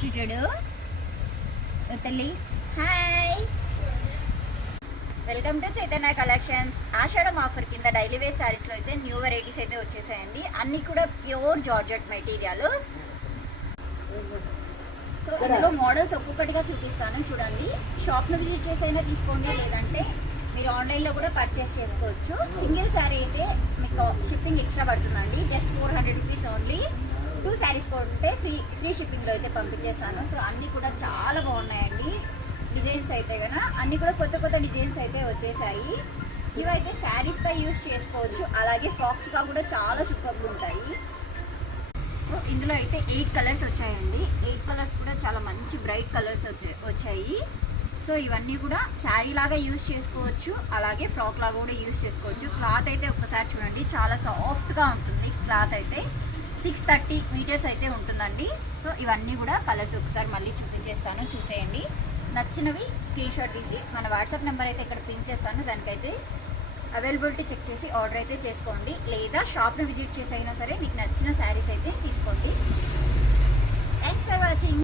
Treated తల్లి. Hi, welcome to Chaitanya collections. ఆషాఢం offer కింద డైలీ వేర్ శారీస్లో అయితే న్యూ వెరైటీస్ అయితే వచ్చేసాయండి. అన్నీ కూడా ప్యూర్ జార్జెట్ మెటీరియల్. సో ఇందులో మోడల్స్ ఒక్కొక్కటిగా చూపిస్తాను చూడండి. షాప్ను విజిట్ చేసైనా తీసుకోండి, లేదంటే మీరు ఆన్లైన్లో కూడా పర్చేస్ చేసుకోవచ్చు. సింగిల్ శారీ అయితే మీకు షిప్పింగ్ ఎక్స్ట్రా పడుతుందండి. Just 400 rupees only. 2 శారీస్ కొంటే ఫ్రీ షిప్పింగ్లో అయితే పంపించేస్తాను. సో అన్నీ కూడా చాలా బాగున్నాయండి. డిజైన్స్ అయితే కనుక అన్నీ కూడా కొత్త కొత్త డిజైన్స్ అయితే వచ్చేసాయి. ఇవైతే శారీస్గా యూజ్ చేసుకోవచ్చు, అలాగే ఫ్రాక్స్గా కూడా చాలా సూపర్గా ఉంటాయి. సో ఇందులో అయితే 8 కలర్స్ వచ్చాయండి. 8 కలర్స్ కూడా చాలా మంచి బ్రైట్ కలర్స్ వచ్చాయి. సో ఇవన్నీ కూడా శారీ లాగా యూజ్ చేసుకోవచ్చు, అలాగే ఫ్రాక్ లాగా కూడా యూజ్ చేసుకోవచ్చు. క్లాత్ అయితే ఒక్కసారి చూడండి, చాలా సాఫ్ట్గా ఉంటుంది. క్లాత్ అయితే 630 మీటర్స్ అయితే ఉంటుందండి. సో ఇవన్నీ కూడా కలర్స్ ఒకసారి మళ్ళీ చూపించేస్తాను, చూసేయండి. నచ్చినవి స్క్రీన్ షాట్ తీసి మన వాట్సాప్ నెంబర్ అయితే ఇక్కడ పిన్ చేస్తాను. దానికైతే అవైలబిలిటీ చెక్ చేసి ఆర్డర్ అయితే చేసుకోండి, లేదా షాప్ని విజిట్ చేసి అయినా సరే మీకు నచ్చిన శారీస్ అయితే తీసుకోండి. Thanks for watching.